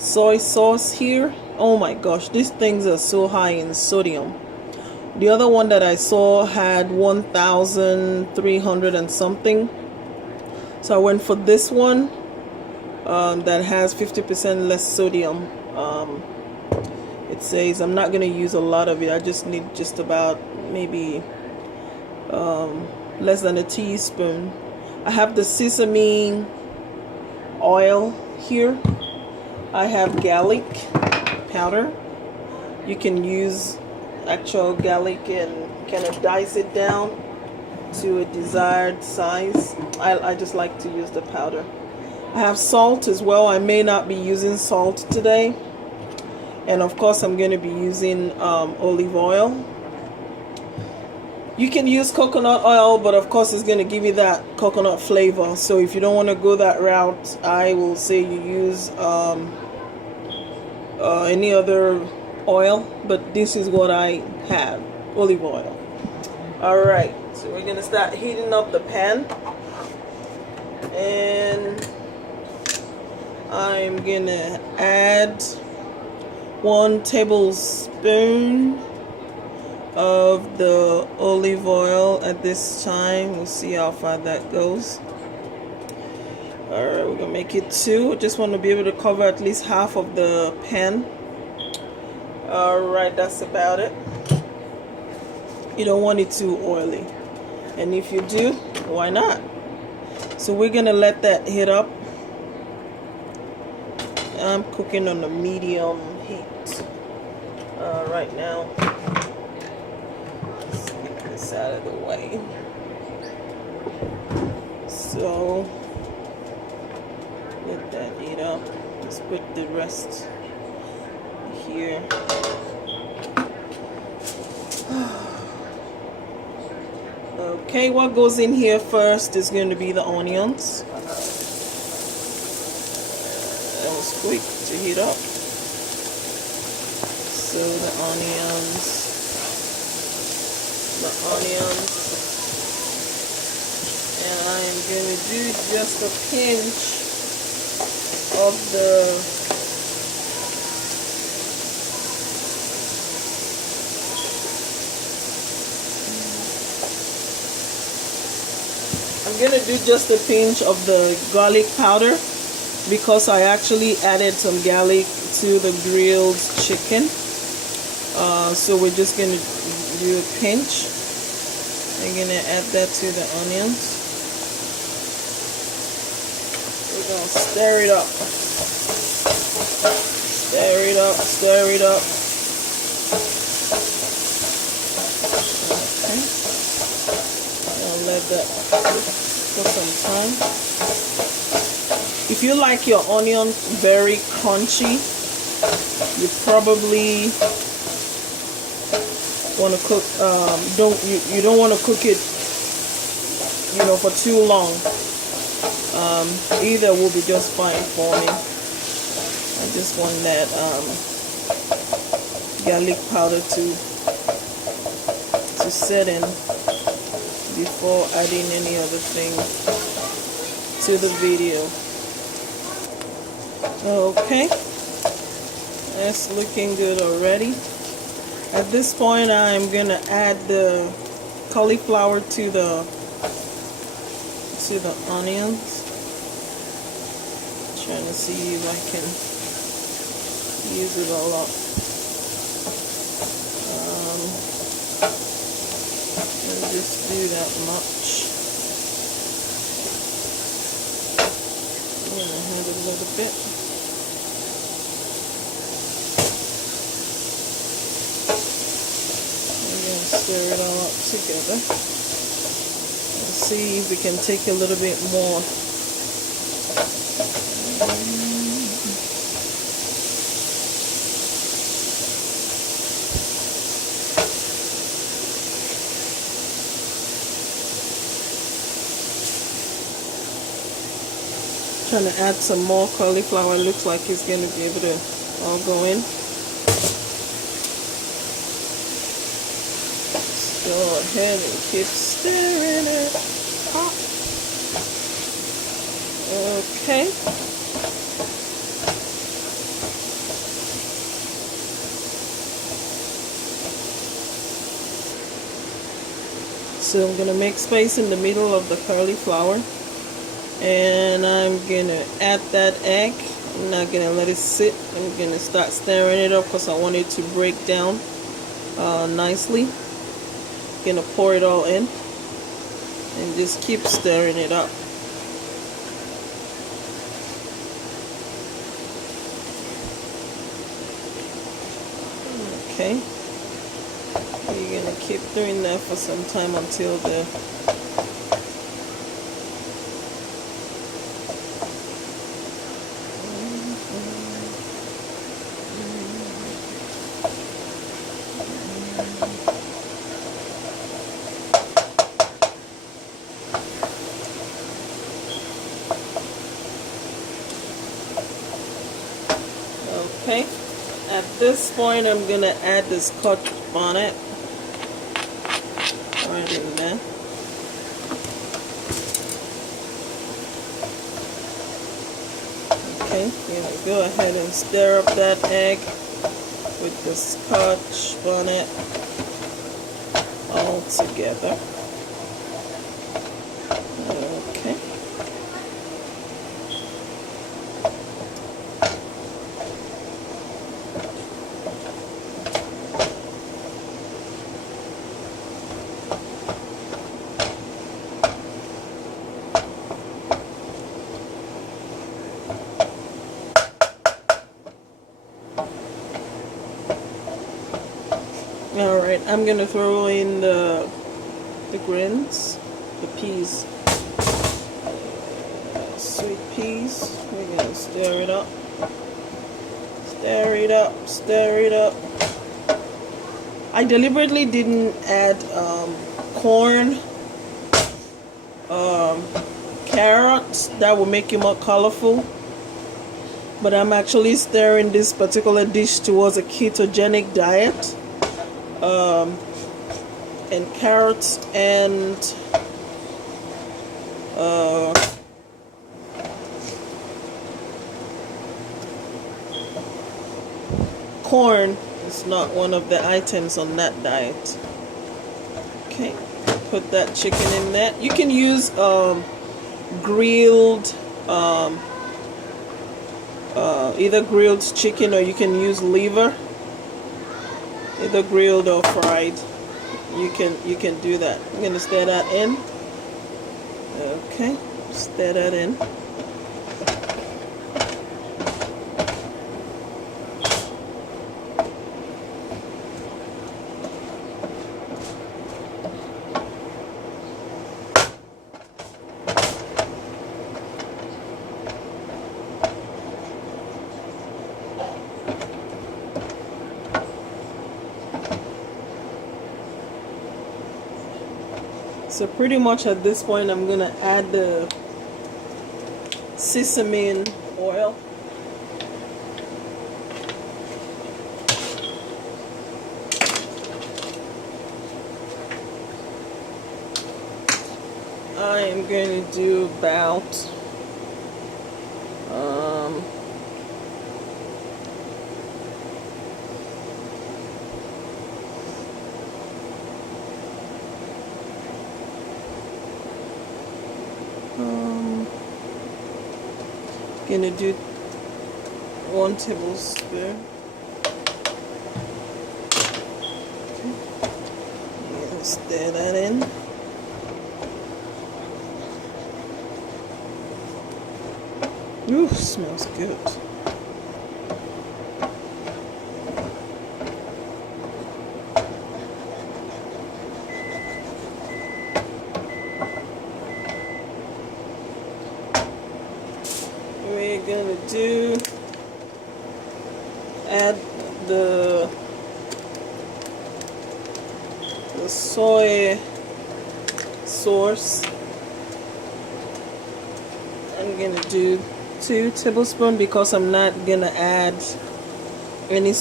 soy sauce here. Oh my gosh, these things are so high in sodium. The other one that I saw had 1,300 and something. So I went for this one that has 50% less sodium. It says I'm not going to use a lot of it. I just need just about maybe less than a teaspoon. I have the sesame oil here. I have garlic powder. You can use actual garlic and kind of dice it down to a desired size. I just like to use the powder. I have salt as well. I may not be using salt today. And of course I'm going to be using olive oil. You can use coconut oil, but of course it's going to give you that coconut flavor. So if you don't want to go that route, I will say you use any other oil, but this is what I have, olive oil. Alright, so we're going to start heating up the pan. And I'm going to add 1 tablespoon of the olive oil at this time. We'll see how far that goes. Alright, we're gonna make it 2. Just want to be able to cover at least half of the pan. Alright, that's about it. You don't want it too oily, and if you do, why not? So we're gonna let that heat up. I'm cooking on a medium heat right now. Let's get this out of the way. So let that heat up. Let's put the rest here. Okay, what goes in here first is going to be the onions. That was quick to heat up. So the onions, and I'm going to do just a pinch of the garlic powder, because I actually added some garlic to the grilled chicken. So we're just going to do a pinch. I'm going to add that to the onions. We're going to stir it up. Stir it up, stir it up. Okay. I'll let that cook for some time. If you like your onion very crunchy, you probably want to cook. You don't want to cook it, for too long. Either will be just fine for me. I just want that garlic powder to set in before adding any other thing to the video. Okay, that's looking good already. At this point, I'm gonna add the cauliflower to the onions. Trying to see if I can use it all up. I'll just do that much. I'm gonna add a little bit. Stir it all up together. Let's see if we can take a little bit more. Trying to add some more cauliflower. It looks like it's going to be able to all go in. Go ahead and keep stirring it hot. Okay. So I'm gonna make space in the middle of the cauliflower, and I'm gonna add that egg. I'm not gonna let it sit. I'm gonna start stirring it up because I want it to break down nicely. Gonna pour it all in and just keep stirring it up. Okay, you're gonna keep doing that for some time until the okay. At this point, I'm gonna add the Scotch bonnet right in there. Okay, you're gonna go ahead and stir up that egg with the Scotch bonnet all together. Okay. Alright, I'm gonna throw in the greens, the peas, sweet peas. We're gonna stir it up, stir it up, stir it up. I deliberately didn't add corn, carrots. That will make it more colorful. But I'm actually stirring this particular dish towards a ketogenic diet. And carrots and corn is not one of the items on that diet. Okay, put that chicken in there. You can use grilled either grilled chicken, or you can use liver, either grilled or fried. You can do that. I'm gonna stir that in. Okay, stir that in. So pretty much at this point, I'm gonna add the sesame oil. I am going to do about gonna do 1 tablespoon. Okay. Stir that in. Ooh, smells good. We're gonna add the soy sauce. I'm gonna do 2 tablespoons because I'm not gonna add any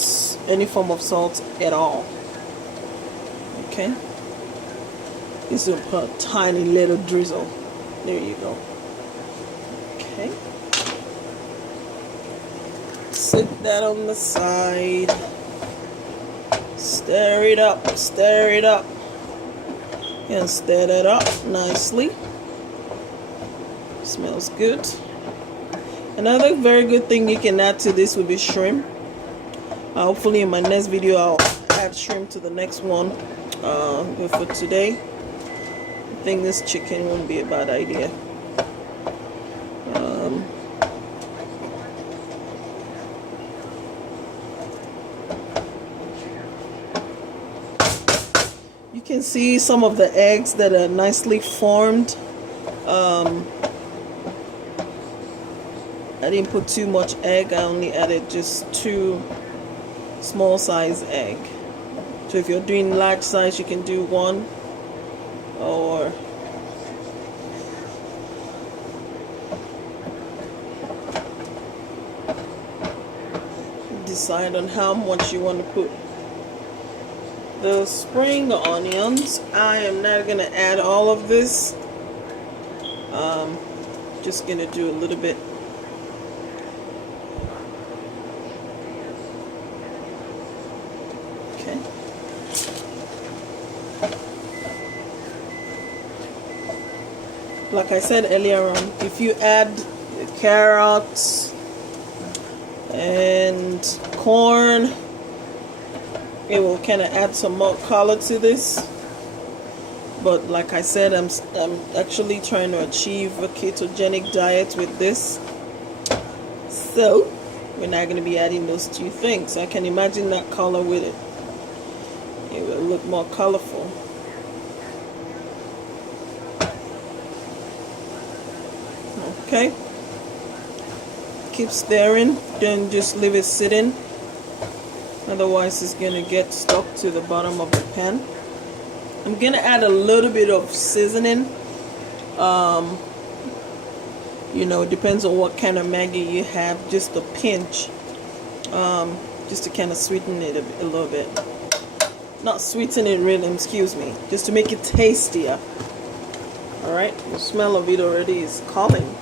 form of salt at all. Okay, this will put a tiny little drizzle. There you go. Okay, sit that on the side. Stir it up, stir it up And stir that up nicely. Smells good. Another very good thing you can add to this would be shrimp. Hopefully in my next video I'll add shrimp to the next one. But for today, I think this chicken wouldn't be a bad idea. You can see some of the eggs that are nicely formed. I didn't put too much egg. I only added just 2 small size egg. So if you're doing large size, you can do 1 or decide on how much you want to put. The spring onions, I am not going to add all of this. Just going to do a little bit. Okay. Like I said earlier on, if you add the carrots and corn, it will kind of add some more color to this. But like I said, I'm actually trying to achieve a ketogenic diet with this, so we're not going to be adding those 2 things. So I can imagine that color with it. It will look more colorful. Okay, keep stirring, don't just leave it sitting, otherwise it's going to get stuck to the bottom of the pan. I'm going to add a little bit of seasoning. You know, it depends on what kind of Maggi you have, just a pinch, just to kind of sweeten it a little bit. Not sweeten it really, excuse me, just to make it tastier. Alright, the smell of it already is calling.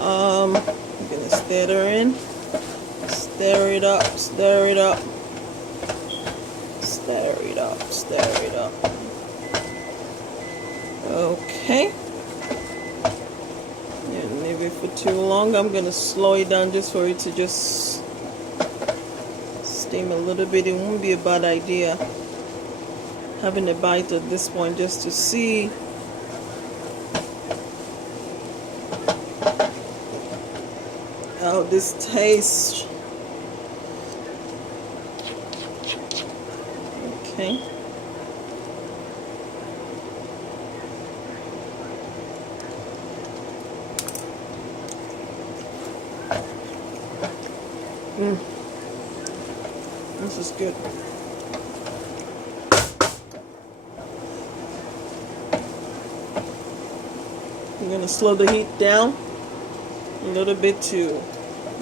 I'm going to stir it in, stir it up, stir it up. Stir it up, stir it up. Okay. And maybe for too long, I'm going to slow it down just for it to just steam a little bit. It won't be a bad idea having a bite at this point just to see how this tastes. Okay. This is good. I'm going to slow the heat down a little bit to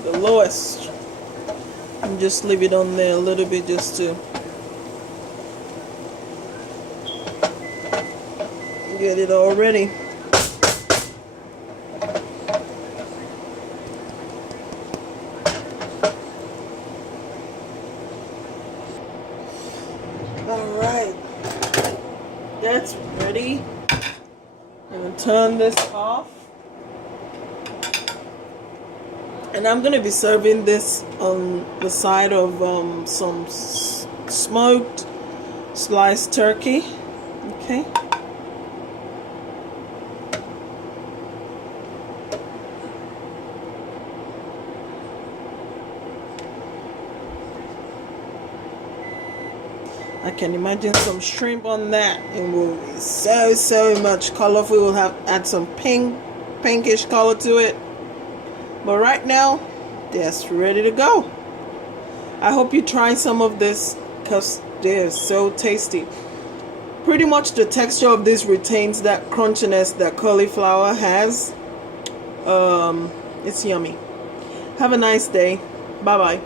the lowest and just leave it on there a little bit just to get it all ready. Alright, that's ready. I'm going to turn this off. And I'm going to be serving this on the side of some smoked sliced turkey. Okay. I can imagine some shrimp on that. It will be so much colorful. We'll have add some pinkish color to it. But right now, that's ready to go. I hope you try some of this because they're so tasty. Pretty much the texture of this retains that crunchiness that cauliflower has. It's yummy. Have a nice day. Bye bye.